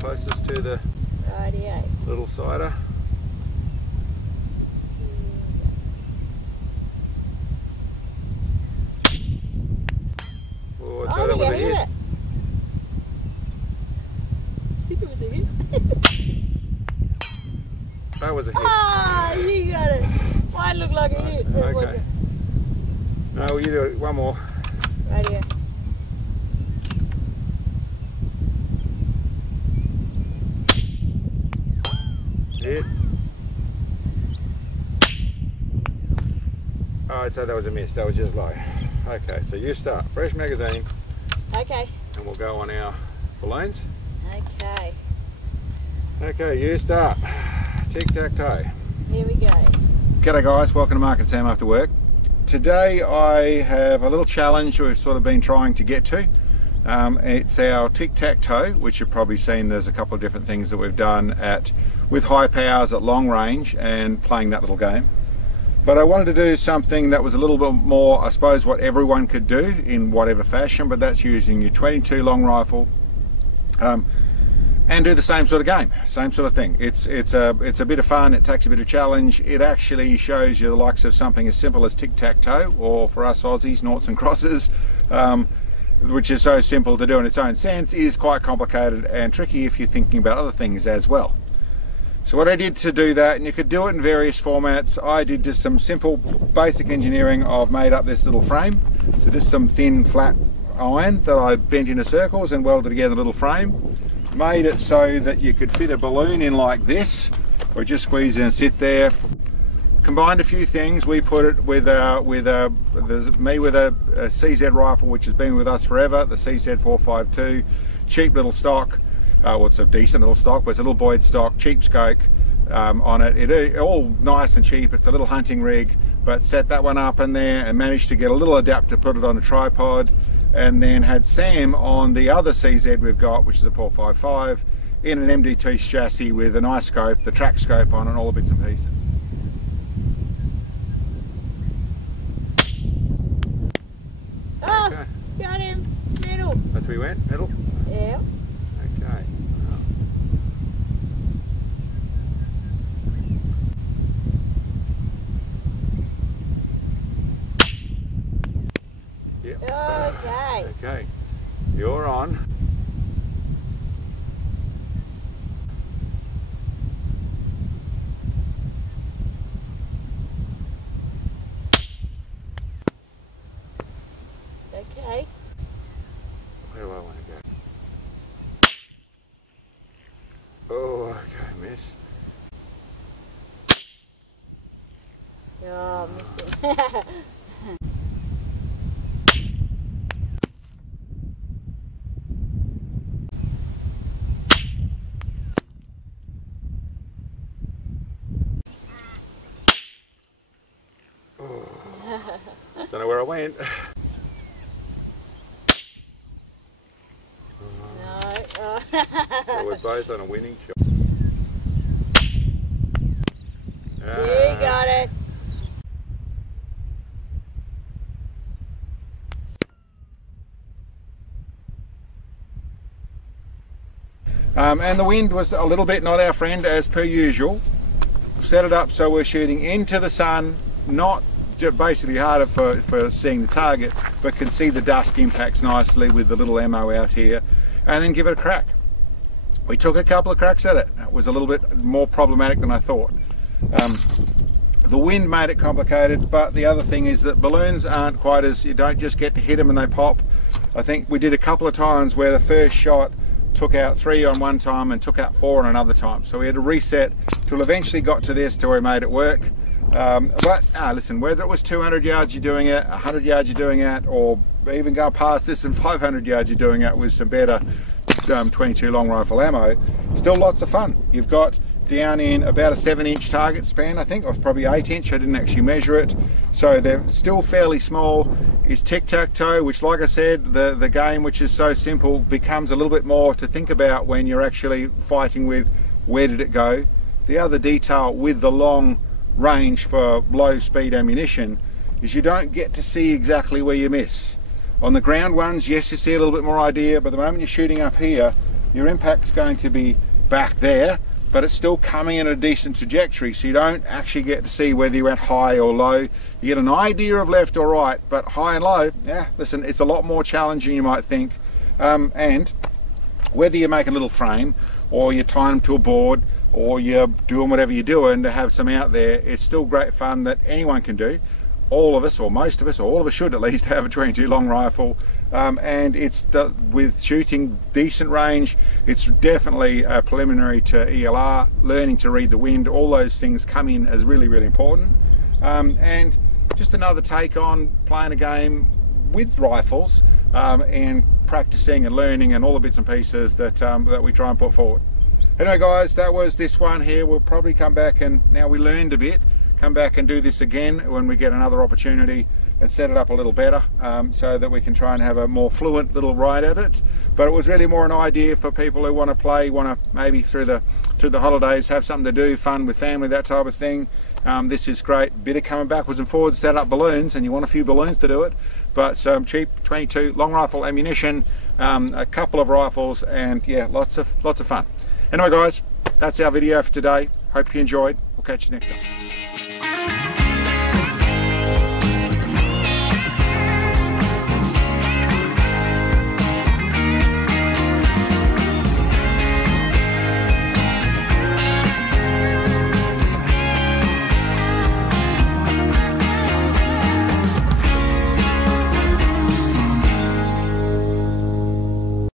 closest to the Rightio. little cider. Oh, so that was a hit. I think it was a hit. That was a hit. Ah, you got it. Mine looked like a hit, but it wasn't. No, well, you do it. One more. Rightio. Hit. Oh, I'd say that was a miss. That was just low. Okay, so you start. Fresh magazine. Okay. And we'll go on our balloons. Okay. Okay, you start. Tic-tac-toe. Here we go. G'day guys, welcome to Mark and Sam After Work. Today I have a little challenge we've sort of been trying to get to. It's our tic-tac-toe, which you've probably seen. There's a couple of different things that we've done with high powers at long range and playing that little game. But I wanted to do something that was a little bit more, I suppose, what everyone could do in whatever fashion, but that's using your 22 long rifle and do the same sort of game, same sort of thing. It's a bit of fun, it takes a bit of challenge. It actually shows you the likes of something as simple as tic-tac-toe, or for us Aussies, noughts and crosses, which is so simple to do in its own sense, is quite complicated and tricky if you're thinking about other things as well. So what I did to do that, and you could do it in various formats, I did just some simple basic engineering. I've made up this little frame, so just some thin flat iron that I bent into circles and welded together a little frame. Made it so that you could fit a balloon in like this, or just squeeze in and sit there. Combined a few things. We put it with a CZ rifle, which has been with us forever, the CZ452, cheap little stock. Well, it's a decent little stock, but it's a little Boyd stock, cheap scope on it. It all nice and cheap. It's a little hunting rig, but set that one up in there and managed to get a little adapter, put it on a tripod, and then had Sam on the other CZ we've got, which is a 455, in an MDT chassis with an eye scope, the track scope on, and all the bits and pieces. Oh, Okay. got him. Middle. That's where we went, middle? Yeah. Okay. Yep. Okay. Okay. You're on. Okay. Where do I want to go? Oh, okay, miss. Oh, missed it. Don't know where I went. No. Oh. So we're both on a winning shot. You got it. And the wind was a little bit not our friend as per usual. Set it up so we're shooting into the sun, not basically harder for seeing the target, but can see the dust impacts nicely with the little ammo out here, and then give it a crack. We took a couple of cracks at it. It was a little bit more problematic than I thought. The wind made it complicated, but the other thing is that balloons aren't quite as, you don't just get to hit them and they pop. I think we did a couple of times where the first shot took out 3 on one time and took out 4 on another time. So we had to reset till eventually got to this to where we made it work. But listen, whether it was 200 yards you're doing it, 100 yards you're doing it, or even go past this and 500 yards you're doing it with some better 22 long rifle ammo, still lots of fun. You've got down in about a 7-inch target span, I think, or probably 8-inch, I didn't actually measure it. So they're still fairly small. It's tic-tac-toe, which, like I said, the game, which is so simple, becomes a little bit more to think about when you're actually fighting with where did it go. The other detail with the long range for low speed ammunition is you don't get to see exactly where you miss. On the ground ones, yes, you see a little bit more idea, but the moment you're shooting up here, your impact's going to be back there, but it's still coming in a decent trajectory, so you don't actually get to see whether you went high or low. You get an idea of left or right, but high and low, yeah, listen, it's a lot more challenging you might think. And whether you make a little frame or you tie them to a board or you're doing whatever you're doing to have some out there, it's still great fun that anyone can do. All of us, or most of us, or all of us should at least have a 22 long rifle. And it's with shooting decent range, it's definitely a preliminary to ELR. Learning to read the wind, all those things come in as really, really important. And just another take on playing a game with rifles, and practicing and learning and all the bits and pieces that we try and put forward. Anyway guys, that was this one here. We'll probably come back, and now we learned a bit, come back and do this again when we get another opportunity and set it up a little better, so that we can try and have a more fluent little ride at it. But it was really more an idea for people who want to play, want to maybe through the holidays have something to do, fun with family, that type of thing. This is great. Bit of coming backwards and forwards, set up balloons, and you want a few balloons to do it. But some cheap 22 long rifle ammunition, a couple of rifles, and yeah, lots of fun. Anyway guys, that's our video for today. Hope you enjoyed. We'll catch you next time.